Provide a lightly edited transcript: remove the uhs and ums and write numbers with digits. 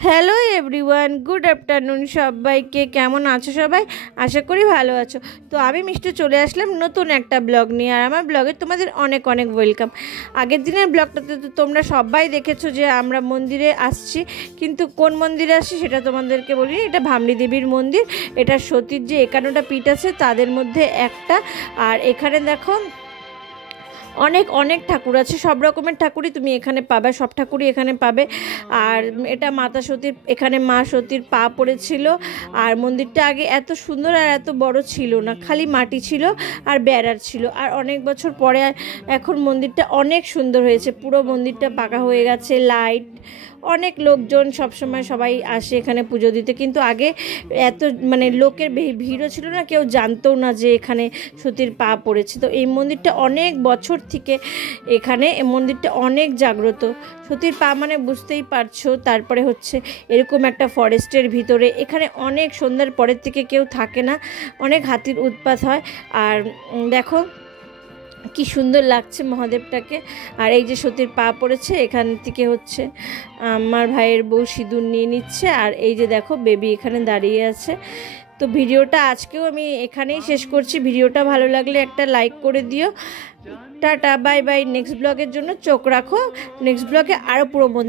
Hello everyone, good afternoon সবাইকে। কেমন আছো সবাই? আশা করি ভালো আছো। তো আমি মিষ্টি চলে আসলাম নতুন একটা ব্লগ নিয়ে, আর আমার ব্লগে তোমাদের অনেক অনেক ওয়েলকাম। আগের দিনের ব্লগটাতে তো তোমরা সবাই দেখেছো যে আমরা মন্দিরে আসছি, কিন্তু কোন মন্দিরে আসছি সেটা তোমাদেরকে বলিনি। এটা ভামড়ি দেবীর মন্দির। এটা সতীর যে 51টা পীঠ আছে তাদের মধ্যে একটা। আর এখানে দেখো অনেক অনেক ঠাকুর আছে, সব রকমের ঠাকুরই তুমি এখানে পাবে, সব ঠাকুরই এখানে পাবে। আর এটা মাতা সতীর, এখানে মা সতীর পা পড়েছিল। আর মন্দিরটা আগে এত সুন্দর আর এত বড় ছিল না, খালি মাটি ছিল আর বেড়ার ছিল। আর অনেক বছর পরে এখন মন্দিরটা অনেক সুন্দর হয়েছে, পুরো মন্দিরটা পাকা হয়ে গেছে, লাইট, অনেক লোকজন সবসময় সবাই আসে এখানে পুজো দিতে। কিন্তু আগে এত লোকের ভিড়ও ছিল না, কেউ জানতো না যে এখানে সতীর পা পড়েছে। তো এই মন্দিরটা অনেক বছর থেকে এখানে, এই মন্দিরটা অনেক জাগ্রত। সতীর পা বুঝতেই পারছো। তারপরে হচ্ছে এরকম একটা ফরেস্টের ভিতরে, এখানে অনেক সন্ধ্যার পরের থেকে কেউ থাকে না, অনেক হাতির উৎপাত হয়। আর দেখো কি সুন্দর লাগছে মহাদেবটাকে। আর এই যে সতীর পা পড়েছে, এখান থেকে হচ্ছে আমার ভাইয়ের বউ সিঁদুর নিয়ে নিচ্ছে। আর এই যে দেখো বেবি এখানে দাঁড়িয়ে আছে। তো ভিডিওটা আজকেও আমি এখানেই শেষ করছি। ভিডিওটা ভালো লাগলে একটা লাইক করে দিও। Tata, bye bye. নেক্সট ব্লগের জন্য চোখ রাখো, নেক্সট ব্লগে আরও পুরো মন্দির